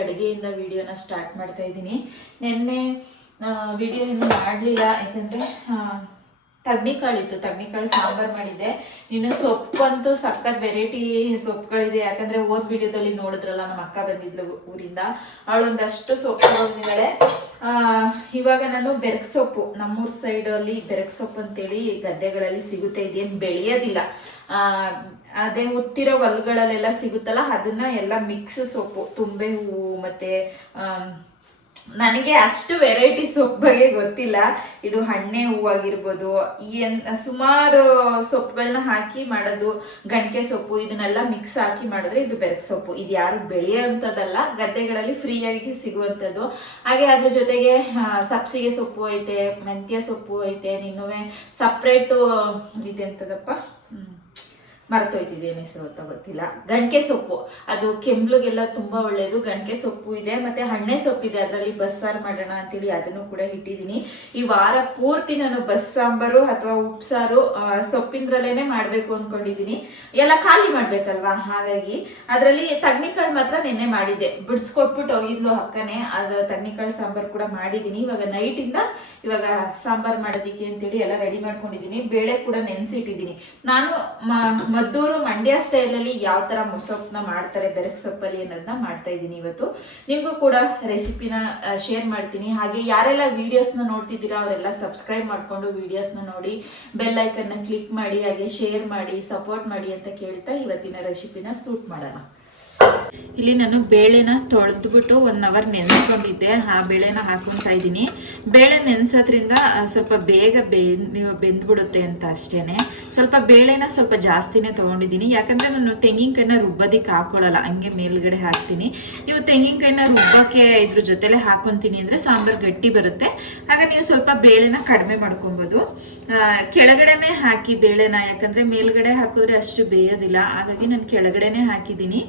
ಅಡುಗೆಯಿಂದ ವಿಡಿಯೋನ ಸ್ಟಾರ್ಟ್ ಮಾಡ್ತಾ ಇದ್ದೀನಿ. ನಿನ್ನೆ ವಿಡಿಯೋ ಏನು ಮಾಡಲಿಲ್ಲ. ಯಾಕಂದರೆ ತಗ್ನಿಕಾಳಿತ್ತು ತಗ್ನಿಕಾಳು ಸಾಂಬಾರು ಮಾಡಿದ್ದೆ. ಇನ್ನು ಸೊಪ್ಪಂತೂ ಸಕ್ಕತ್ ವೆರೈಟಿ ಸೊಪ್ಪುಗಳಿದೆ. ಯಾಕಂದರೆ ಓದ್ ವಿಡಿಯೋದಲ್ಲಿ ನೋಡಿದ್ರಲ್ಲ ನಮ್ಮ ಅಕ್ಕ ಬಂದಿದ್ಲು ಊರಿಂದ. ಅವಳೊಂದಷ್ಟು ಸೊಪ್ಪು ಆ, ಇವಾಗ ನಾನು ಬೆರಕ್ ಸೊಪ್ಪು. ನಮ್ಮೂರ್ ಸೈಡಲ್ಲಿ ಬೆರಕ್ ಸೊಪ್ಪು ಅಂತೇಳಿ ಗದ್ದೆಗಳಲ್ಲಿ ಸಿಗುತ್ತೆ. ಇದೇನು ಬೆಳೆಯೋದಿಲ್ಲ. ಅದೇ ಉತ್ತಿರೋ ಹೊಲ್ಗಳಲ್ಲೆಲ್ಲ ಸಿಗುತ್ತಲ್ಲ, ಅದನ್ನ ಎಲ್ಲ ಮಿಕ್ಸ್ ಸೊಪ್ಪು, ತುಂಬೆ ಹೂವು ಮತ್ತೆ ನನಗೆ ಅಷ್ಟು ವೆರೈಟಿ ಸೊಪ್ಪು ಬಗ್ಗೆ ಗೊತ್ತಿಲ್ಲ. ಇದು ಹಣ್ಣೆ ಹೂವಾಗಿರ್ಬೋದು ಏನ್ ಸುಮಾರು ಸೊಪ್ಪುಗಳನ್ನ ಹಾಕಿ ಮಾಡೋದು ಗಣಿಕೆ ಸೊಪ್ಪು, ಇದನ್ನೆಲ್ಲ ಮಿಕ್ಸ್ ಹಾಕಿ ಮಾಡಿದ್ರೆ ಇದು ಬೆರಕ್ ಸೊಪ್ಪು. ಇದು ಯಾರು ಬೆಳೆಯೋಂಥದ್ದಲ್ಲ ಗದ್ದೆಗಳಲ್ಲಿ ಫ್ರೀಯಾಗಿ ಸಿಗುವಂಥದ್ದು. ಹಾಗೆ ಅದ್ರ ಜೊತೆಗೆ ಸಬ್ಸಿಗೆ ಸೊಪ್ಪು ಐತೆ, ಮೆಂತ್ಯ ಸೊಪ್ಪು ಐತೆ ಇನ್ನುವೆ ಸಪ್ರೇಟು ಇದೆಂತದಪ್ಪ? ಹ್ಮ್ ಮರ್ತೋಯ್ತಿದೆ ಹೆಸರು ಅಂತ ಗೊತ್ತಿಲ್ಲ. ಗಣಕೆ ಸೊಪ್ಪು. ಅದು ಕೆಮ್ಲಿಗೆಲ್ಲ ತುಂಬಾ ಒಳ್ಳೇದು. ಗಣಕೆ ಸೊಪ್ಪು ಇದೆ ಮತ್ತೆ ಹಣ್ಣೆ ಸೊಪ್ಪಿದೆ ಅದರಲ್ಲಿ ಬಸ್ಸಾರು ಮಾಡೋಣ ಅಂತೇಳಿ ಅದನ್ನು ಕೂಡ ಇಟ್ಟಿದ್ದೀನಿ. ಈ ವಾರ ಪೂರ್ತಿ ನಾನು ಬಸ್ ಸಾಂಬಾರು ಅಥವಾ ಉಪ್ಸಾರು ಆ, ಮಾಡಬೇಕು ಅನ್ಕೊಂಡಿದ್ದೀನಿ. ಎಲ್ಲ ಖಾಲಿ ಮಾಡಬೇಕಲ್ವಾ? ಹಾಗಾಗಿ ಅದರಲ್ಲಿ ತಗ್ನಿಕಾಳು ಮಾತ್ರ ನಿನ್ನೆ ಮಾಡಿದ್ದೆ. ಬಿಡಿಸ್ಕೊಟ್ಬಿಟ್ಟು ಹೋಗಿದ್ಲು ಅಕ್ಕನೇ. ಅದು ತಗ್ನಿಕಾಳು ಸಾಂಬಾರು ಕೂಡ ಮಾಡಿದ್ದೀನಿ. ಇವಾಗ ನೈಟಿಂದ ಇವಾಗ ಸಾಂಬಾರ್ ಮಾಡೋದಿಕ್ಕೆ ಅಂತೇಳಿ ಎಲ್ಲ ರೆಡಿ ಮಾಡ್ಕೊಂಡಿದ್ದೀನಿ. ಬೇಳೆ ಕೂಡ ನೆನೆಸಿಟ್ಟಿದ್ದೀನಿ. ನಾನು ಮದ್ದೂರು ಮಂಡ್ಯ ಸ್ಟೈಲಲ್ಲಿ ಯಾವ ಥರ ಮೊಸೊಪ್ಪನ್ನ ಮಾಡ್ತಾರೆ ಬೆರಕ್ ಸೊಪ್ಪಲ್ಲಿ ಅನ್ನೋದನ್ನ ಮಾಡ್ತಾ ಇದ್ದೀನಿ ಇವತ್ತು. ನಿಮಗೂ ಕೂಡ ರೆಸಿಪಿನ ಶೇರ್ ಮಾಡ್ತೀನಿ. ಹಾಗೆ ಯಾರೆಲ್ಲ ವೀಡಿಯೋಸ್ನ ನೋಡ್ತಿದ್ದೀರಾ, ಅವರೆಲ್ಲ ಸಬ್ಸ್ಕ್ರೈಬ್ ಮಾಡಿಕೊಂಡು ವೀಡಿಯೋಸ್ನ ನೋಡಿ ಬೆಲ್ ಐಕನ್ನ ಕ್ಲಿಕ್ ಮಾಡಿ, ಹಾಗೆ ಶೇರ್ ಮಾಡಿ ಸಪೋರ್ಟ್ ಮಾಡಿ ಅಂತ ಕೇಳ್ತಾ ಇವತ್ತಿನ ರೆಸಿಪಿನ ಸೂಟ್ ಮಾಡೋಣ. ಇಲ್ಲಿ ನಾನು ಬೇಳೆನ ತೊಳೆದ್ಬಿಟ್ಟು ಒನ್ ಅವರ್ ನೆನೆಸ್ಕೊಂಡಿದ್ದೆ. ಆ ಬೇಳೆನ ಹಾಕೊಂತಾ ಇದ್ದೀನಿ. ಬೇಳೆ ನೆನೆಸೋದ್ರಿಂದ ಸ್ವಲ್ಪ ಬೇಗ ಬೆಂದ್ ಬೆಂದ್ಬಿಡುತ್ತೆ ಅಂತ ಅಷ್ಟೇ ಸ್ವಲ್ಪ ಬೇಳೆನ ಸ್ವಲ್ಪ ಜಾಸ್ತಿನೇ ತೊಗೊಂಡಿದ್ದೀನಿ. ಯಾಕಂದರೆ ನಾನು ತೆಂಗಿನಕಾಯಿನ ರುಬ್ಬೋದಕ್ಕೆ ಹಾಕೊಳ್ಳಲ್ಲ. ಹಂಗೆ ಮೇಲ್ಗಡೆ ಹಾಕ್ತೀನಿ. ನೀವು ತೆಂಗಿನಕಾಯಿನ ರುಬ್ಬಕ್ಕೆ ಇದ್ರ ಜೊತೆಲೆ ಹಾಕೊತೀನಿ ಅಂದರೆ ಸಾಂಬಾರು ಗಟ್ಟಿ ಬರುತ್ತೆ. ಆಗ ನೀವು ಸ್ವಲ್ಪ ಬೇಳೆನ ಕಡಿಮೆ ಮಾಡ್ಕೊಬೋದು. ಕೆಳಗಡೆನೆ ಹಾಕಿ ಬೇಳೆನ ಯಾಕಂದರೆ ಮೇಲ್ಗಡೆ ಹಾಕಿದ್ರೆ ಅಷ್ಟು ಬೇಯೋದಿಲ್ಲ. ಹಾಗಾಗಿ ನಾನು ಕೆಳಗಡೆನೆ ಹಾಕಿದ್ದೀನಿ.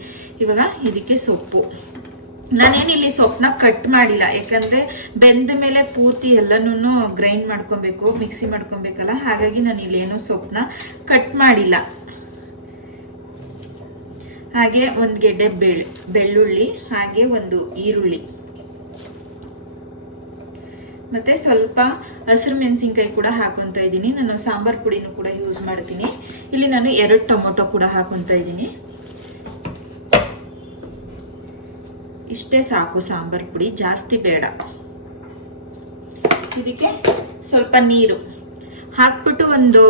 ಇವಾಗ ಇದಕ್ಕೆ ಸೊಪ್ಪು. ನಾನೇನು ಇಲ್ಲಿ ಸೊಪ್ಪನ್ನ ಕಟ್ ಮಾಡಿಲ್ಲ. ಯಾಕಂದರೆ ಬೆಂದ ಮೇಲೆ ಪೂರ್ತಿ ಎಲ್ಲನೂ ಗ್ರೈಂಡ್ ಮಾಡ್ಕೊಬೇಕು ಮಿಕ್ಸಿ ಮಾಡ್ಕೊಬೇಕಲ್ಲ. ಹಾಗಾಗಿ ನಾನು ಇಲ್ಲೇನು ಸೊಪ್ಪನ್ನ ಕಟ್ ಮಾಡಿಲ್ಲ. ಹಾಗೆ ಒಂದು ಗೆಡ್ಡೆ ಬೆಳ್, ಬೆಳ್ಳುಳ್ಳಿ, ಹಾಗೆ ಒಂದು ಈರುಳ್ಳಿ. ಮತ್ತೆ ಸ್ವಲ್ಪ ಹಸಿರು ಮೆಣಸಿನ್ಕಾಯಿ ಕೂಡ ಹಾಕೊತಾ ಇದ್ದೀನಿ. ನಾನು ಸಾಂಬಾರ್ ಪುಡಿನೂ ಕೂಡ ಯೂಸ್ ಮಾಡ್ತೀನಿ. ಇಲ್ಲಿ ನಾನು ಎರಡು ಟೊಮೊಟೊ ಕೂಡ ಹಾಕೊತಾ ಇದ್ದೀನಿ. ಇಷ್ಟೇ ಸಾಕು ಸಾಂಬಾರ್ ಪುಡಿ, ಜಾಸ್ತಿ ಬೇಡ. ಇದಕ್ಕೆ ಸ್ವಲ್ಪ ನೀರು. ಹಾಕ್ಬಿಟ್ಟು ಒಂದು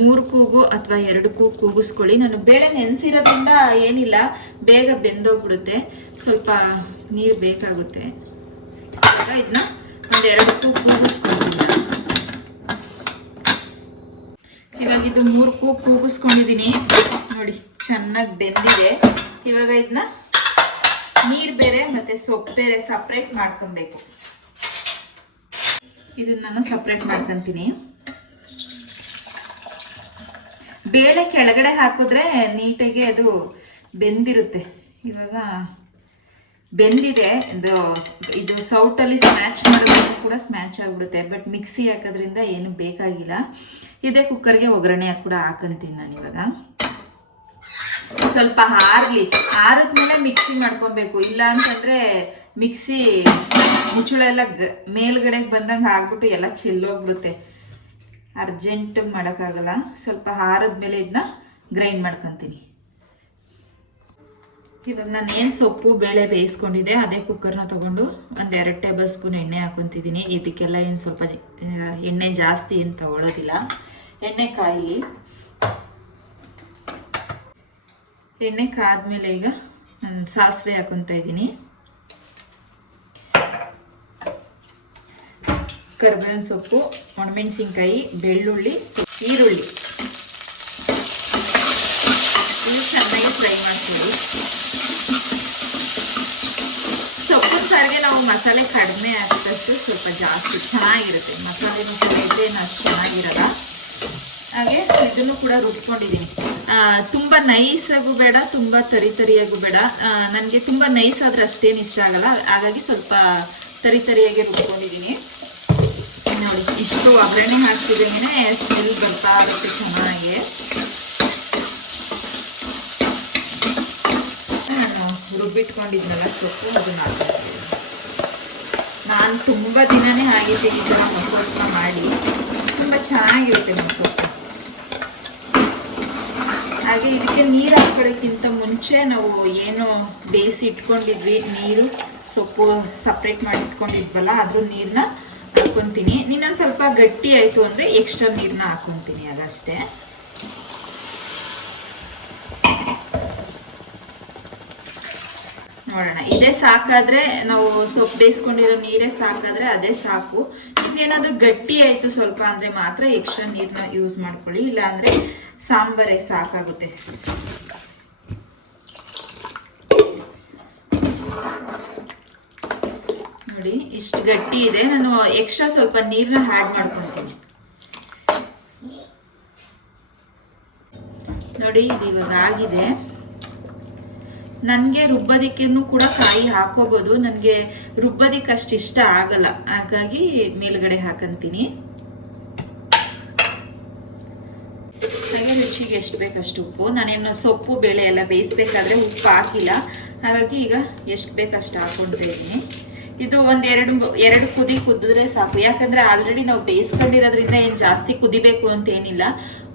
ಮೂರು ಕೂಗು ಅಥವಾ ಎರಡು ಕೂಗು ಕೂಗಿಸ್ಕೊಳ್ಳಿ. ನಾನು ಬೇಳೆ ನೆನೆಸಿರೋದ್ರಿಂದ ಏನಿಲ್ಲ, ಬೇಗ ಬೆಂದೋಗ್ಬಿಡುತ್ತೆ. ಸ್ವಲ್ಪ ನೀರು ಬೇಕಾಗುತ್ತೆ. ಇದನ್ನ? ಒಂದೆರಡು ಟೂ ಇವಾಗ ಇದು ಮೂರು ಕೂಗು ಕೂಗಿಸ್ಕೊಂಡಿದ್ದೀನಿ ನೋಡಿ, ಚೆನ್ನಾಗಿ ಬೆಂದಿದೆ. ಇವಾಗ ಇದನ್ನ ನೀರು ಬೇರೆ ಮತ್ತೆ ಸೊಪ್ಪು ಬೇರೆ ಸಪ್ರೇಟ್ ಮಾಡ್ಕೊಬೇಕು. ಇದನ್ನ ನಾನು ಸಪ್ರೇಟ್ ಮಾಡ್ಕೊತೀನಿ. ಬೇಳೆ ಕೆಳಗಡೆ ಹಾಕಿದ್ರೆ ನೀಟಾಗಿ ಅದು ಬೆಂದಿರುತ್ತೆ. ಇವಾಗ ಬೆಂದಿದೆ. ಇದು ಇದು ಸೌಟಲ್ಲಿ ಸ್ಮ್ಯಾಚ್ ಮಾಡೋದ್ರಿಂದ ಕೂಡ ಸ್ಮ್ಯಾಚ್ ಆಗಿಬಿಡುತ್ತೆ. ಬಟ್ ಮಿಕ್ಸಿ ಹಾಕೋದ್ರಿಂದ ಏನು ಬೇಕಾಗಿಲ್ಲ. ಇದೇ ಕುಕ್ಕರ್ಗೆ ಒಗ್ಗರಣೆ ಕೂಡ ಹಾಕಂತೀನಿ ನಾನು ಇವಾಗ. ಸ್ವಲ್ಪ ಹಾರ್ಲಿ. ಆರಿದ್ಮೇಲೆ ಮಿಕ್ಸಿ ಮಾಡ್ಕೊಬೇಕು. ಇಲ್ಲ ಅಂತಂದ್ರೆ ಮಿಕ್ಸಿ ಮುಚ್ಚುಳ ಎಲ್ಲ ಗ, ಮೇಲ್ಗಡೆಗೆ ಬಂದಂಗೆ ಆಗ್ಬಿಟ್ಟು ಎಲ್ಲ ಚೆಲ್ಲೋಗ್ಬಿಡುತ್ತೆ. ಅರ್ಜೆಂಟಿಗೆ ಮಾಡೋಕ್ಕಾಗಲ್ಲ. ಸ್ವಲ್ಪ ಹಾರಿದ್ಮೇಲೆ ಇದನ್ನ ಗ್ರೈಂಡ್ ಮಾಡ್ಕೊತೀನಿ. ಇವಾಗ ನಾನು ಏನು ಸೊಪ್ಪು, ಬೇಳೆ ಬೇಯಿಸ್ಕೊಂಡಿದ್ದೆ, ಅದೇ ಕುಕ್ಕರ್ನ ತಗೊಂಡು ಒಂದು ಎರಡು ಟೇಬಲ್ ಸ್ಪೂನ್ ಎಣ್ಣೆ ಹಾಕೊತಿದ್ದೀನಿ. ಇದಕ್ಕೆಲ್ಲ ಏನು ಸ್ವಲ್ಪ ಎಣ್ಣೆ ಜಾಸ್ತಿ ಏನು ತಗೊಳ್ಳೋದಿಲ್ಲ ಎಣ್ಣೆ ಕಾಯಿ ಎಣ್ಣೆ ಕಾದ್ಮೇಲೆ ಈಗ ನಾನು ಸಾಸಿವೆ ಹಾಕೊತಾ ಇದ್ದೀನಿ. ಕರ್ಬೇವಿನ ಸೊಪ್ಪು, ಒಣಮೆಣಸಿನ್ಕಾಯಿ, ಬೆಳ್ಳುಳ್ಳಿ ಈರುಳ್ಳಿ ಇದು ಚೆನ್ನಾಗಿ ಫ್ರೈ ಮಾಡ್ತೀವಿ ಸೊಪ್ಪಿನ ಸಾರಿಗೆ ನಾವು ಮಸಾಲೆ ಕಡಿಮೆ ಹಾಕಿದಷ್ಟು ಸ್ವಲ್ಪ ಜಾಸ್ತಿ ಚೆನ್ನಾಗಿರುತ್ತೆ. ಮಸಾಲೆ ಮಸಾಲೆ ಇದ್ರೆ ಅಷ್ಟು ಚೆನ್ನಾಗಿರಲ್ಲ. ಹಾಗೆ ಇದನ್ನು ಕೂಡ ರುಬ್ಕೊಂಡಿದ್ದೀನಿ. ತುಂಬ ನೈಸಾಗೂ ಬೇಡ, ತುಂಬ ತರಿ ತರಿಯಾಗೂ ಬೇಡ. ನನಗೆ ತುಂಬ ನೈಸ್ ಆದ್ರೆ ಅಷ್ಟೇನು ಇಷ್ಟ ಆಗಲ್ಲ. ಹಾಗಾಗಿ ಸ್ವಲ್ಪ ತರಿ ತರಿಯಾಗಿ ರುಬ್ಕೊಂಡಿದ್ದೀನಿ. ನೋಡಿ, ಇಷ್ಟು ಒಗ್ಗರಣೆ ಹಾಕ್ತಿದ್ದೇನೆ. ಸ್ಮೆಲ್ ಬರ್ತಾ ಇರುತ್ತೆ ಚೆನ್ನಾಗಿ ನಾನು ರುಬ್ಬಿಟ್ಕೊಂಡಿದ್ನಲ್ಲ ಸೊಪ್ಪು ಅದನ್ನ ಹಾಕ್ತೀನಿ ನಾನು ತುಂಬ ದಿನನೇ ಆಗಿದ್ದೀನಿ ಈ ಥರ ಮೊಸರನ್ನ ಮಾಡಿ. ತುಂಬ ಚೆನ್ನಾಗಿರುತ್ತೆ ಮೊಸರು ಹಾಗೆ ಇದಕ್ಕೆ ನೀರು ಹಾಕೊಳ್ಳೋಕ್ಕಿಂತ ಮುಂಚೆ ನಾವು ಏನು ಬೇಯಿಸಿ ಇಟ್ಕೊಂಡಿದ್ವಿ, ನೀರು, ಸೊಪ್ಪು ಸಪ್ರೇಟ್ ಮಾಡಿ ಇಟ್ಕೊಂಡಿದ್ವಲ್ಲ ಅದ್ರ ನೀರನ್ನ ಹಾಕ್ಕೊತೀನಿ. ಇನ್ನೊಂದು ಸ್ವಲ್ಪ ಗಟ್ಟಿ ಆಯಿತು ಅಂದರೆ ಎಕ್ಸ್ಟ್ರಾ ನೀರನ್ನ ಹಾಕ್ಕೊತೀನಿ ಅದಷ್ಟೇ. ನೋಡೋಣ. ಇದೇ ಸಾಕಾದ್ರೆ ನಾವು ಸೊಪ್ಪು ಬೇಯಿಸ್ಕೊಂಡಿರೋ ನೀರೇ ಸಾಕಾದ್ರೆ ಅದೇ ಸಾಕು. ಇನ್ನೇನಾದ್ರೂ ಗಟ್ಟಿ ಆಯ್ತು ಸ್ವಲ್ಪ ಅಂದ್ರೆ ಮಾತ್ರ ಎಕ್ಸ್ಟ್ರಾ ನೀರನ್ನ ಯೂಸ್ ಮಾಡ್ಕೊಳ್ಳಿ. ಇಲ್ಲಾಂದ್ರೆ ಸಾಂಬಾರೇ ಸಾಕಾಗುತ್ತೆ. ನೋಡಿ, ಇಷ್ಟು ಗಟ್ಟಿ ಇದೆ. ನಾನು ಎಕ್ಸ್ಟ್ರಾ ಸ್ವಲ್ಪ ನೀರನ್ನ ಆ್ಯಡ್ ಮಾಡ್ಕೊತೀನಿ. ನೋಡಿ ಇದು ಇವಾಗ ಆಗಿದೆ. ನನಗೆ ರುಬ್ಬೋದಿಕ್ಕೂ ಕೂಡ ಕಾಯಿ ಹಾಕೋಬೋದು. ನನಗೆ ರುಬ್ಬೋದಿಕ್ಕೆ ಅಷ್ಟು ಇಷ್ಟ ಆಗಲ್ಲ. ಹಾಗಾಗಿ ಮೇಲ್ಗಡೆ ಹಾಕಂತೀನಿ. ಹಾಗೆ ರುಚಿಗೆ ಎಷ್ಟು ಬೇಕಷ್ಟು ಉಪ್ಪು. ನಾನೇನು ಸೊಪ್ಪು, ಬೇಳೆ ಎಲ್ಲ ಬೇಯಿಸ್ಬೇಕಾದ್ರೆ ಉಪ್ಪು ಹಾಕಿಲ್ಲ. ಹಾಗಾಗಿ ಈಗ ಎಷ್ಟು ಬೇಕಷ್ಟು ಹಾಕೊಳ್ತಾ ಇದ್ದೀನಿ ಇದು ಒಂದೆರಡು ಎರಡು ಕುದಿ ಕುದಿದ್ರೆ ಸಾಕು. ಯಾಕಂದ್ರೆ ಆಲ್ರೆಡಿ ನಾವು ಬೇಯಿಸ್ಕೊಂಡಿರೋದ್ರಿಂದ ಏನು ಜಾಸ್ತಿ ಕುದಿಬೇಕು ಅಂತ ಏನಿಲ್ಲ.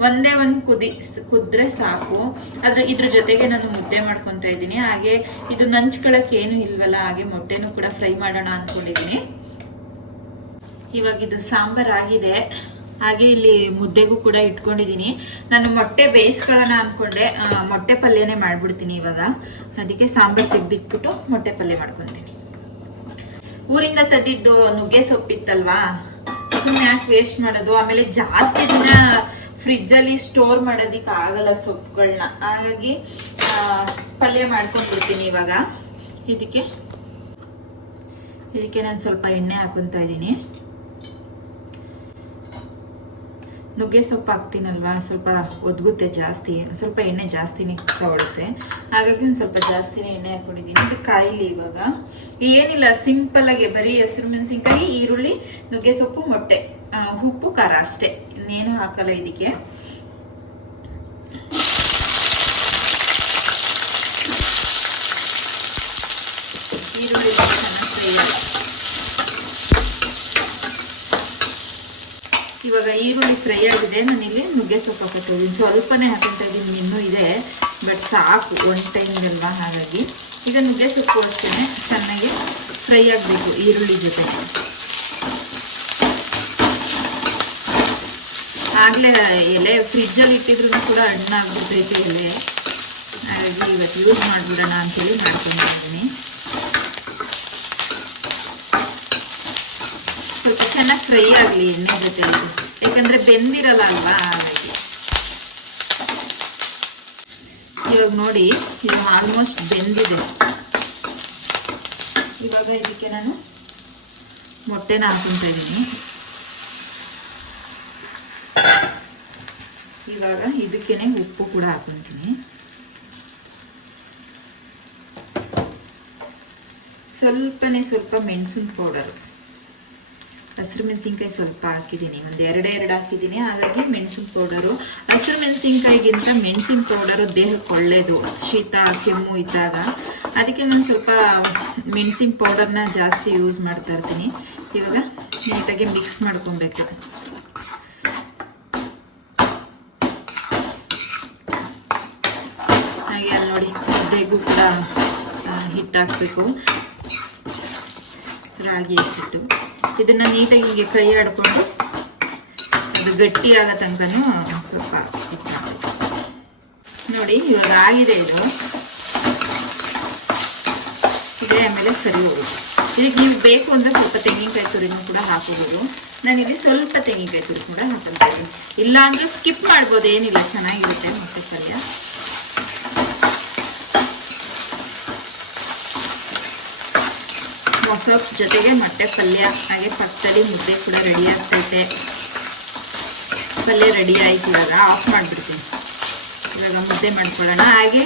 ಒಂದೇ ಒಂದು ಕುದಿ ಕುದ್ರೆ ಸಾಕು. ಆದ್ರೆ ಇದ್ರ ಜೊತೆಗೆ ನಾನು ಮುದ್ದೆ ಮಾಡ್ಕೊತಾ ಇದ್ದೀನಿ. ಹಾಗೆ ಇದು ನಂಚ್ಕೊಳಕ್ಕೆ ಏನು ಇಲ್ವಲ್ಲ, ಹಾಗೆ ಮೊಟ್ಟೆನೂ ಕೂಡ ಫ್ರೈ ಮಾಡೋಣ ಅಂದ್ಕೊಂಡಿದ್ದೀನಿ ಇವಾಗ ಇದು ಸಾಂಬಾರ್ ಆಗಿದೆ. ಹಾಗೆ ಇಲ್ಲಿ ಮುದ್ದೆಗೂ ಕೂಡ ಇಟ್ಕೊಂಡಿದ್ದೀನಿ ನಾನು ಮೊಟ್ಟೆ ಬೇಯಿಸ್ಕೊಳ್ಳೋಣ ಅಂದ್ಕೊಂಡೆ ಮೊಟ್ಟೆ ಪಲ್ಯನೇ ಮಾಡ್ಬಿಡ್ತೀನಿ ಇವಾಗ. ಅದಕ್ಕೆ ಸಾಂಬಾರ್ ತೆಗೆದಿಟ್ಬಿಟ್ಟು ಮೊಟ್ಟೆ ಪಲ್ಯ ಮಾಡ್ಕೊತೀನಿ. ಊರಿಂದ ತಂದಿದ್ದು ನುಗ್ಗೆ ಸೊಪ್ಪಿತ್ತಲ್ವಾ? ಸುಮ್ಮನೆ ಯಾಕೆ ವೇಸ್ಟ್ ಮಾಡೋದು? ಆಮೇಲೆ ಜಾಸ್ತಿ ದಿನ ಫ್ರಿಜ್ಜಲ್ಲಿ ಸ್ಟೋರ್ ಮಾಡೋದಿಕ್ಕೆ ಆಗಲ್ಲ ಸೊಪ್ಪುಗಳನ್ನ ಹಾಗಾಗಿ ಪಲ್ಯ ಮಾಡ್ಕೊಂಡ್ಬಿಡ್ತೀನಿ ಇವಾಗ. ಇದಕ್ಕೆ ಇದಕ್ಕೆ ನಾನು ಸ್ವಲ್ಪ ಎಣ್ಣೆ ಹಾಕೊತಾ ಇದ್ದೀನಿ. ನುಗ್ಗೆ ಸೊಪ್ಪು ಹಾಕ್ತೀನಲ್ವಾ? ಸ್ವಲ್ಪ ಒದಗುತ್ತೆ ಜಾಸ್ತಿ, ಸ್ವಲ್ಪ ಎಣ್ಣೆ ಜಾಸ್ತಿನೇ ತಗೊಳುತ್ತೆ. ಹಾಗಾಗಿ ಒಂದು ಸ್ವಲ್ಪ ಜಾಸ್ತಿನೇ ಎಣ್ಣೆ ಹಾಕೊಂಡಿದ್ದೀನಿ ಇದು ಕಾಯಿಲಿ ಇವಾಗ. ಏನಿಲ್ಲ ಸಿಂಪಲ್ ಆಗಿ ಬರೀ ಹಸಿರು ಮೆಣಸಿನ್ಕಾಯಿ, ಈರುಳ್ಳಿ, ನುಗ್ಗೆ ಸೊಪ್ಪು, ಮೊಟ್ಟೆ. ಉಪ್ಪು, ಖಾರ ಅಷ್ಟೇ. ಇನ್ನೇನು ಹಾಕಲ್ಲ ಇದಕ್ಕೆ ಈರುಳ್ಳಿ ಚೆನ್ನಾಗಿ ಫ್ರೈ ಆಗುತ್ತೆ ಇವಾಗ ಈರುಳ್ಳಿ ಫ್ರೈ ಆಗಿದೆ, ನಾನು ಇಲ್ಲಿ ನುಗ್ಗೆ ಸೊಪ್ಪು ಹಾಕೋತಾ ಸ್ವಲ್ಪನೇ ಹಾಕೋತಾ ಇದ್ದೀನಿ ಇನ್ನೂ ಇದೆ ಬಟ್ ಸಾಕು ಒನ್ ಟೈಮ್ಗೆಲ್ಲ ಹಾಗಾಗಿ. ಈಗ ನುಗ್ಗೆ ಸೊಪ್ಪು ಅಷ್ಟೇ, ಚೆನ್ನಾಗಿ ಫ್ರೈ ಆಗಬೇಕು ಈರುಳ್ಳಿ ಜೊತೆ. ಆಗಲೇ ಎಲೆ ಫ್ರಿಜ್ಜಲ್ಲಿ ಇಟ್ಟಿದ್ರು ಕೂಡ ಹಣ್ಣಾಗ್ಬಿಟ್ಟೈತೆ ಎಲೆ. ಹಾಗಾಗಿ ಇವತ್ತು ಯೂಸ್ ಮಾಡಿಬಿಡೋಣ ಅಂತೇಳಿ ಮಾಡ್ಕೊಂಡಿದ್ದೀನಿ. ಸ್ವಲ್ಪ ಚೆನ್ನಾಗಿ ಫ್ರೈ ಆಗಲಿ ಎಣ್ಣೆ ಜೊತೆ ಯಾಕಂದರೆ ಬೆಂದಿರಲ್ಲ ಅಲ್ವಾ? ಹಾಗಾಗಿ. ಇವಾಗ ನೋಡಿ, ಇದು ಆಲ್ಮೋಸ್ಟ್ ಬೆಂದಿದೆ. ಇವಾಗ ಇದಕ್ಕೆ ನಾನು ಮೊಟ್ಟೆನ ಹಾಕ್ಕೊಂತ ಇದ್ದೀನಿ. ಇವಾಗ ಇದಕ್ಕೇನೆ ಉಪ್ಪು ಕೂಡ ಹಾಕೊತೀನಿ ಸ್ವಲ್ಪನೇ ಸ್ವಲ್ಪ ಮೆಣಸಿನ ಪೌಡರ್ ಹಸಿರು ಮೆಣಸಿನ್ಕಾಯಿ ಸ್ವಲ್ಪ ಹಾಕಿದ್ದೀನಿ. ಒಂದು ಎರಡೇ ಎರಡು ಹಾಕಿದ್ದೀನಿ. ಹಾಗಾಗಿ ಮೆಣಸಿನ ಪೌಡರು. ಹಸಿರು ಮೆಣಸಿನ್ಕಾಯಿಗಿಂತ ಮೆಣಸಿನ ಪೌಡರು ದೇಹಕ್ಕೆ ಒಳ್ಳೆಯದು ಶೀತ, ಕೆಮ್ಮು ಇದ್ದಾಗ. ಅದಕ್ಕೆ ನಾನು ಸ್ವಲ್ಪ ಮೆಣಸಿನ ಪೌಡರ್ನ ಜಾಸ್ತಿ ಯೂಸ್ ಮಾಡ್ತಾ ಇರ್ತೀನಿ. ಇವಾಗ ನೀಟಾಗಿ ಮಿಕ್ಸ್ ಮಾಡ್ಕೊಬೇಕು. ಹಾಗೆ ಅಲ್ಲಿ ನೋಡಿ ಮುದ್ದೆಗೂ ಕೂಡ ಹಿಟ್ಟಾಕಬೇಕು. ರಾಗಿ ಹಿಟ್ಟು ಇದನ್ನ ನೀಟಾಗಿ ಹೀಗೆ ಕೈ ಆಡಿಕೊಂಡು ಅದು ಗಟ್ಟಿ ಆಗೋ ತನಕನೂ ಸ್ವಲ್ಪ. ನೋಡಿ, ಇವಾಗ ಆಗಿದೆ ಇದು. ಇದೇ ಆಮೇಲೆ ಸರಿ ಹೋಗುತ್ತೆ ಇದಕ್ಕೆ ನೀವು ಬೇಕು ಅಂದ್ರೆ ಸ್ವಲ್ಪ ತೆಂಗಿನಕಾಯಿ ತುರಿನೂ ಕೂಡ ಹಾಕೋಬಹುದು ನಾನು ಇಲ್ಲಿ ಸ್ವಲ್ಪ ತೆಂಗಿನಕಾಯಿ ತುರಿ ಕೂಡ ಇದ್ದೀನಿ. ಇಲ್ಲ ಅಂದ್ರೆ ಸ್ಕಿಪ್ ಮಾಡ್ಬೋದು, ಏನಿಲ್ಲ, ಚೆನ್ನಾಗಿರುತ್ತೆ ಮತ್ತೆ ಪಲ್ಯ. ಮೊಸರು ಜೊತೆಗೆ ಮೊಟ್ಟೆ ಪಲ್ಯ, ಹಾಗೆ ಪಕ್ಕದಲ್ಲಿ ಮುದ್ದೆ ಕೂಡ ರೆಡಿ ಆಗ್ತೈತೆ. ಪಲ್ಯ ರೆಡಿ ಆಯ್ತು ಆಫ್ ಮಾಡಿಬಿಡ್ತೀನಿ. ಇವಾಗ ಮುದ್ದೆ ಮಾಡ್ಕೊಳ್ಳೋಣ. ಹಾಗೆ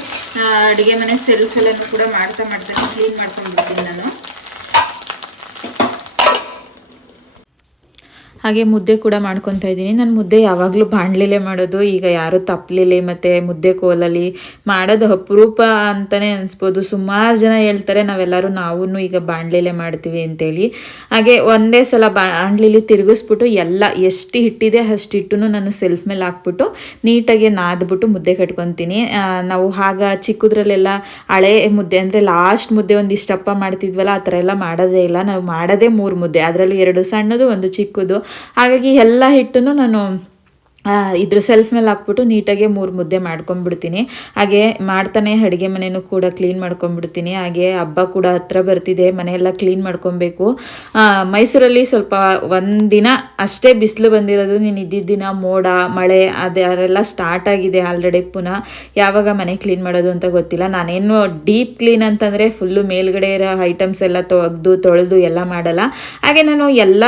ಅಡುಗೆ ಮನೆ ಸೆಲ್ಫ್ ಎಲ್ಲನೂ ಕೂಡ ಮಾಡ್ತಾ ಮಾಡ್ತಾ ಕ್ಲೀನ್ ಮಾಡ್ಕೊಂಡ್ಬಿಡ್ತೀನಿ ನಾನು. ಹಾಗೆ ಮುದ್ದೆ ಕೂಡ ಮಾಡ್ಕೊತಾ ಇದ್ದೀನಿ. ನಾನು ಮುದ್ದೆ ಯಾವಾಗಲೂ ಬಾಣಲೆಲೆ ಮಾಡೋದು, ಈಗ ಯಾರು ತಪ್ಪಲೆಲೆ ಮತ್ತು ಮುದ್ದೆ ಕೋಲಲ್ಲಿ ಮಾಡೋದು ಅಪರೂಪ ಅಂತಲೇ ಅನಿಸ್ಬೋದು. ಸುಮಾರು ಜನ ಹೇಳ್ತಾರೆ, ನಾವೆಲ್ಲರೂ ನಾವೂ ಈಗ ಬಾಣಲೆಲೆ ಮಾಡ್ತೀವಿ ಅಂತೇಳಿ. ಹಾಗೆ ಒಂದೇ ಸಲ ಬಾಣಲಿಲಿ ತಿರುಗಿಸ್ಬಿಟ್ಟು ಎಲ್ಲ ಎಷ್ಟು ಹಿಟ್ಟಿದೆ ಅಷ್ಟು ಹಿಟ್ಟು ನಾನು ಸೆಲ್ಫ್ ಮೇಲೆ ಹಾಕ್ಬಿಟ್ಟು ನೀಟಾಗಿ ನಾದ್ಬಿಟ್ಟು ಮುದ್ದೆ ಕಟ್ಕೊತೀನಿ. ನಾವು ಆಗ ಚಿಕ್ಕದ್ರಲ್ಲೆಲ್ಲ ಹಳೆ ಮುದ್ದೆ ಅಂದರೆ ಲಾಸ್ಟ್ ಮುದ್ದೆ ಒಂದು ಇಷ್ಟಪ್ಪ ಮಾಡ್ತಿದ್ವಲ್ಲ, ಆ ಥರ ಎಲ್ಲ ಮಾಡೋದೇ ಇಲ್ಲ. ನಾವು ಮಾಡೋದೇ ಮೂರು ಮುದ್ದೆ. ಅದರಲ್ಲೂ ಎರಡು ಸಣ್ಣದು, ಒಂದು ಚಿಕ್ಕದು. ಹಾಗಾಗಿ ಎಲ್ಲ ಹಿಟ್ಟನ್ನು ನಾನು ಇದ್ರ ಸೆಲ್ಫ್ ಮೇಲೆ ಹಾಕ್ಬಿಟ್ಟು ನೀಟಾಗಿ ಮೂರು ಮುದ್ದೆ ಮಾಡ್ಕೊಂಡ್ಬಿಡ್ತೀನಿ ಹಾಗೆ ಮಾಡ್ತಾನೆ ಅಡುಗೆ ಮನೆಯೂ ಕೂಡ ಕ್ಲೀನ್ ಮಾಡ್ಕೊಂಡ್ಬಿಡ್ತೀನಿ ಹಾಗೆ ಹಬ್ಬ ಕೂಡ ಹತ್ರ ಬರ್ತಿದೆ, ಮನೆಯೆಲ್ಲ ಕ್ಲೀನ್ ಮಾಡ್ಕೊಬೇಕು. ಮೈಸೂರಲ್ಲಿ ಸ್ವಲ್ಪ ಒಂದಿನ ಅಷ್ಟೇ ಬಿಸಿಲು ಬಂದಿರೋದು. ನೀನು ಇದ್ದಿದ್ದ ದಿನ ಮೋಡ, ಮಳೆ ಅದೆಲ್ಲ ಸ್ಟಾರ್ಟ್ ಆಗಿದೆ ಆಲ್ರೆಡಿ ಪುನಃ. ಯಾವಾಗ ಮನೆ ಕ್ಲೀನ್ ಮಾಡೋದು ಅಂತ ಗೊತ್ತಿಲ್ಲ. ನಾನೇನು ಡೀಪ್ ಕ್ಲೀನ್ ಅಂತಂದರೆ ಫುಲ್ಲು ಮೇಲ್ಗಡೆ ಇರೋ ಐಟಮ್ಸ್ ಎಲ್ಲ ತೊಗೆದು, ತೊಳೆದು ಎಲ್ಲ ಮಾಡಲ್ಲ. ಹಾಗೆ ನಾನು ಎಲ್ಲ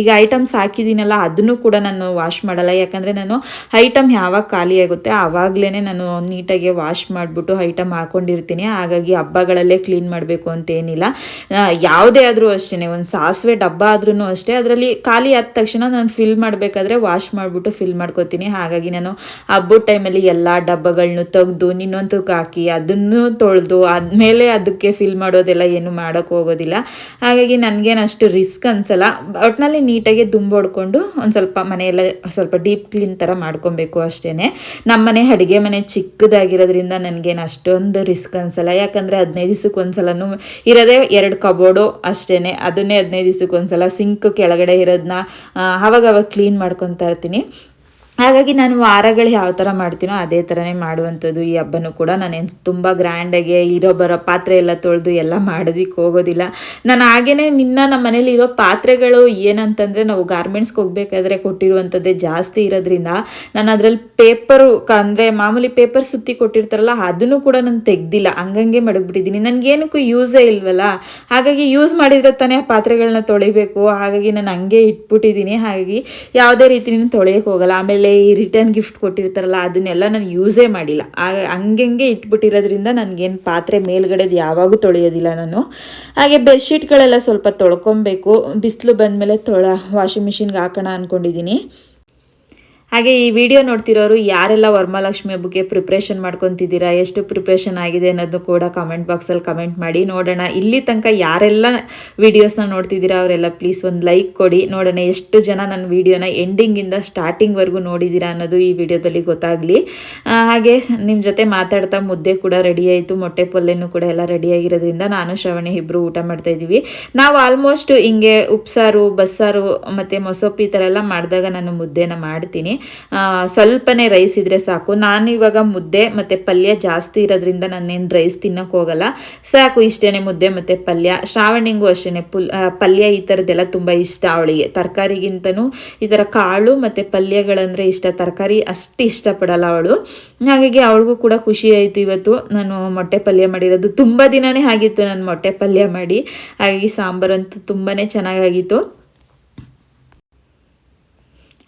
ಈಗ ಐಟಮ್ಸ್ ಹಾಕಿದ್ದೀನಲ್ಲ, ಅದನ್ನು ಕೂಡ ನಾನು ವಾಶ್ ಮಾಡಲ್ಲ. ಯಾಕಂದರೆ ನಾನು ಐಟಮ್ ಯಾವಾಗ ಖಾಲಿ ಆಗುತ್ತೆ ಆವಾಗಲೇ ನಾನು ನೀಟಾಗಿ ವಾಶ್ ಮಾಡಿಬಿಟ್ಟು ಐಟಮ್ ಹಾಕೊಂಡಿರ್ತೀನಿ. ಹಾಗಾಗಿ ಹಬ್ಬಗಳಲ್ಲೇ ಕ್ಲೀನ್ ಮಾಡಬೇಕು ಅಂತೇನಿಲ್ಲ ಯಾವುದೇ ಆದರೂ ಅಷ್ಟೇ ಒಂದು ಸಾಸಿವೆ ಡಬ್ಬ ಆದ್ರೂ ಅಷ್ಟೇ. ಅದರಲ್ಲಿ ಖಾಲಿ ಆದ ತಕ್ಷಣ ನಾನು ಫಿಲ್ ಮಾಡಬೇಕಾದ್ರೆ ವಾಶ್ ಮಾಡಿಬಿಟ್ಟು ಫಿಲ್ ಮಾಡ್ಕೋತೀನಿ. ಹಾಗಾಗಿ ನಾನು ಹಬ್ಬದ ಟೈಮಲ್ಲಿ ಎಲ್ಲ ಡಬ್ಬಗಳನ್ನೂ ತೆಗೆದು ನಿನ್ನೊಂದಕ್ಕೆ ಹಾಕಿ, ಅದನ್ನು ತೊಳೆದು, ಆದಮೇಲೆ ಅದಕ್ಕೆ ಫಿಲ್ ಮಾಡೋದೆಲ್ಲ ಏನು ಮಾಡೋಕ್ಕೆ ಹೋಗೋದಿಲ್ಲ. ಹಾಗಾಗಿ ನನಗೇನು ಅಷ್ಟು ರಿಸ್ಕ್ ಅನ್ಸಲ್ಲ. ಒಟ್ಟಿನಲ್ಲಿ ನೀಟಾಗಿ ದುಂಬೊಡ್ಕೊಂಡು ಒಂದು ಸ್ವಲ್ಪ ಮನೆಯೆಲ್ಲ ಸ್ವಲ್ಪ ಡೀಪ್ ಕ್ಲೀನ್ ಥರ ಮಾಡ್ಕೊಬೇಕು ಅಷ್ಟೇ ನಮ್ಮನೆ ಅಡುಗೆ ಮನೆ ಚಿಕ್ಕದಾಗಿರೋದ್ರಿಂದ ನನಗೇನು ಅಷ್ಟೊಂದು ರಿಸ್ಕ್ ಅನ್ಸಲ್ಲ. ಯಾಕಂದರೆ ಹದಿನೈದು ದಿವ್ಸಕ್ಕೆ ಒಂದ್ಸಲನೂ ಇರೋದೇ ಎರಡು ಕಬೋರ್ಡು ಅಷ್ಟೇ ಅದನ್ನೇ ಹದಿನೈದು ದಿವ್ಸಕ್ಕೆ ಒಂದ್ಸಲ ಸಿಂಕ್ ಕೆಳಗಡೆ ಇರೋದನ್ನ ಆವಾಗವಾಗ ಕ್ಲೀನ್ ಮಾಡ್ಕೊತಾ ಇರ್ತೀನಿ. ಹಾಗಾಗಿ ನಾನು ವಾರಗಳು ಯಾವ ಥರ ಮಾಡ್ತೀನೋ ಅದೇ ಥರನೇ ಮಾಡುವಂಥದ್ದು. ಈ ಹಬ್ಬನೂ ಕೂಡ ನಾನೇನು ತುಂಬ ಗ್ರ್ಯಾಂಡಾಗಿ ಇರೋ, ಬರೋ ಪಾತ್ರೆ ಎಲ್ಲ ತೊಳೆದು ಎಲ್ಲ ಮಾಡೋದಿಕ್ಕೆ ಹೋಗೋದಿಲ್ಲ. ನಾನು ಹಾಗೇನೆ ನಿನ್ನ ನಮ್ಮ ಮನೇಲಿ ಇರೋ ಪಾತ್ರೆಗಳು ಏನಂತಂದರೆ ನಾವು ಗಾರ್ಮೆಂಟ್ಸ್ಗೆ ಹೋಗ್ಬೇಕಾದ್ರೆ ಕೊಟ್ಟಿರುವಂಥದ್ದೇ ಜಾಸ್ತಿ ಇರೋದ್ರಿಂದ ನಾನು ಅದರಲ್ಲಿ ಪೇಪರು ಅಂದರೆ ಮಾಮೂಲಿ ಪೇಪರ್ ಸುತ್ತಿ ಕೊಟ್ಟಿರ್ತಾರಲ್ಲ ಅದನ್ನು ಕೂಡ ನಾನು ತೆಗ್ದಿಲ್ಲ. ಹಂಗಂಗೆ ಮಡಗ್ಬಿಟ್ಟಿದ್ದೀನಿ. ನನಗೇನಕ್ಕೂ ಯೂಸೇ ಇಲ್ವಲ್ಲ? ಹಾಗಾಗಿ ಯೂಸ್ ಮಾಡಿದ್ರೆ ತಾನೇ ಆ ಪಾತ್ರೆಗಳನ್ನ ತೊಳಿಬೇಕು. ಹಾಗಾಗಿ ನಾನು ಹಂಗೆ ಇಟ್ಬಿಟ್ಟಿದ್ದೀನಿ. ಹಾಗಾಗಿ ಯಾವುದೇ ರೀತಿಯೂ ತೊಳೆಯೋಕೆ ಹೋಗಲ್ಲ. ಆಮೇಲೆ ಈ ರಿಟರ್ನ್ ಗಿಫ್ಟ್ ಕೊಟ್ಟಿರ್ತಾರಲ್ಲ, ಅದನ್ನೆಲ್ಲ ನಾನು ಯೂಸೇ ಮಾಡಿಲ್ಲ. ಹಾಗೆ ಇಟ್ಬಿಟ್ಟಿರೋದ್ರಿಂದ ನನಗೇನು ಪಾತ್ರೆ ಮೇಲ್ಗಡೆದು ಯಾವಾಗೂ ತೊಳೆಯೋದಿಲ್ಲ ನಾನು. ಹಾಗೆ ಬೆಡ್ಶೀಟ್ಗಳೆಲ್ಲ ಸ್ವಲ್ಪ ತೊಳ್ಕೊಬೇಕು. ಬಿಸಿಲು ಬಂದಮೇಲೆ ತೊಳ ವಾಷಿಂಗ್ ಮಿಷಿನ್ಗೆ ಹಾಕೋಣ ಅಂದ್ಕೊಂಡಿದ್ದೀನಿ ಹಾಗೆ ಈ ವಿಡಿಯೋ ನೋಡ್ತಿರೋರು ಯಾರೆಲ್ಲ ವರಮಹಾಲಕ್ಷ್ಮಿ ಹಬ್ಬಕ್ಕೆ ಪ್ರಿಪ್ರೇಷನ್ ಮಾಡ್ಕೊತಿದ್ದೀರಾ, ಎಷ್ಟು ಪ್ರಿಪ್ರೇಷನ್ ಆಗಿದೆ ಅನ್ನೋದು ಕೂಡ ಕಮೆಂಟ್ ಬಾಕ್ಸಲ್ಲಿ ಕಮೆಂಟ್ ಮಾಡಿ. ನೋಡೋಣ, ಇಲ್ಲಿ ತನಕ ಯಾರೆಲ್ಲ ವಿಡಿಯೋಸ್ನ ನೋಡ್ತಿದ್ದೀರಾ ಅವರೆಲ್ಲ ಪ್ಲೀಸ್ ಒಂದು ಲೈಕ್ ಕೊಡಿ. ನೋಡೋಣ, ಎಷ್ಟು ಜನ ನನ್ನ ವೀಡಿಯೋನ ಎಂಡಿಂಗಿಂದ ಸ್ಟಾರ್ಟಿಂಗ್ವರೆಗೂ ನೋಡಿದ್ದೀರಾ ಅನ್ನೋದು ಈ ವಿಡಿಯೋದಲ್ಲಿ ಗೊತ್ತಾಗಲಿ. ಹಾಗೆ ನಿಮ್ಮ ಜೊತೆ ಮಾತಾಡ್ತಾ ಮುದ್ದೆ ಕೂಡ ರೆಡಿ ಆಯಿತು, ಮೊಟ್ಟೆ ಪಲ್ಯನೂ ಕೂಡ ಎಲ್ಲ ರೆಡಿಯಾಗಿರೋದ್ರಿಂದ ನಾನು, ಶ್ರವಣಿ ಇಬ್ಬರು ಊಟ ಮಾಡ್ತಾ ಇದ್ದೀವಿ. ನಾವು ಆಲ್ಮೋಸ್ಟ್ ಹಿಂಗೆ ಉಪ್ಸಾರು, ಬಸ್ಸಾರು ಮತ್ತು ಮೊಸೊಪ್ಪು ಈ ಥರ ಎಲ್ಲ ಮಾಡಿದಾಗ ನಾನು ಮುದ್ದೆನ ಮಾಡ್ತೀನಿ. ಸ್ವಲ್ಪನೇ ರೈಸ್ ಇದ್ರೆ ಸಾಕು. ನಾನು ಇವಾಗ ಮುದ್ದೆ ಮತ್ತೆ ಪಲ್ಯ ಜಾಸ್ತಿ ಇರೋದ್ರಿಂದ ನಾನೇನು ರೈಸ್ ತಿನ್ನೋಕೆ ಹೋಗಲ್ಲ. ಸಾಕು ಇಷ್ಟೇ ಮುದ್ದೆ ಮತ್ತೆ ಪಲ್ಯ. ಶ್ರಾವಣಿಗೂ ಅಷ್ಟೇ ಪುಲ್ ಪಲ್ಯ ಈ ಥರದ್ದೆಲ್ಲ ತುಂಬ ಇಷ್ಟ ಅವಳಿಗೆ. ತರಕಾರಿಗಿಂತನೂ ಈ ಥರ ಕಾಳು ಮತ್ತು ಪಲ್ಯಗಳಂದರೆ ಇಷ್ಟ. ತರಕಾರಿ ಅಷ್ಟು ಇಷ್ಟಪಡಲ್ಲ ಅವಳು. ಹಾಗಾಗಿ ಅವಳಿಗೂ ಕೂಡ ಖುಷಿ ಆಯಿತು ಇವತ್ತು. ನಾನು ಮೊಟ್ಟೆ ಪಲ್ಯ ಮಾಡಿರೋದು ತುಂಬ ದಿನವೇ ಆಗಿತ್ತು. ನಾನು ಮೊಟ್ಟೆ ಪಲ್ಯ ಮಾಡಿ. ಹಾಗಾಗಿ ಸಾಂಬಾರಂತೂ ತುಂಬಾ ಚೆನ್ನಾಗಾಗಿತ್ತು.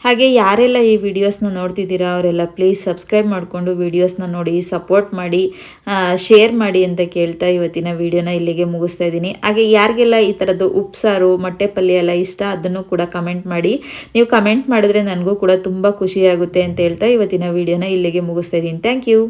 ಹಾಗೆ ಯಾರೆಲ್ಲ ಈ ವಿಡಿಯೋಸ್ನ ನೋಡ್ತಿದ್ದೀರಾ ಅವರೆಲ್ಲ ಪ್ಲೀಸ್ ಸಬ್ಸ್ಕ್ರೈಬ್ ಮಾಡಿಕೊಂಡು ವಿಡಿಯೋಸ್ನ ನೋಡಿ ಸಪೋರ್ಟ್ ಮಾಡಿ ಶೇರ್ ಮಾಡಿ ಅಂತ ಕೇಳ್ತಾ ಇವತ್ತಿನ ವಿಡಿಯೋನ ಇಲ್ಲಿಗೆ ಮುಗಿಸ್ತಾ ಇದ್ದೀನಿ. ಹಾಗೆ ಯಾರಿಗೆಲ್ಲ ಈ ಥರದ್ದು ಉಪ್ಸಾರು, ಮೊಟ್ಟೆ ಪಲ್ಯ ಎಲ್ಲ ಇಷ್ಟ, ಅದನ್ನು ಕೂಡ ಕಮೆಂಟ್ ಮಾಡಿ. ನೀವು ಕಮೆಂಟ್ ಮಾಡಿದ್ರೆ ನನಗೂ ಕೂಡ ತುಂಬ ಖುಷಿಯಾಗುತ್ತೆ ಅಂತ ಹೇಳ್ತಾ ಇವತ್ತಿನ ವಿಡಿಯೋನ ಇಲ್ಲಿಗೆ ಮುಗಿಸ್ತಾ ಇದ್ದೀನಿ. Thank you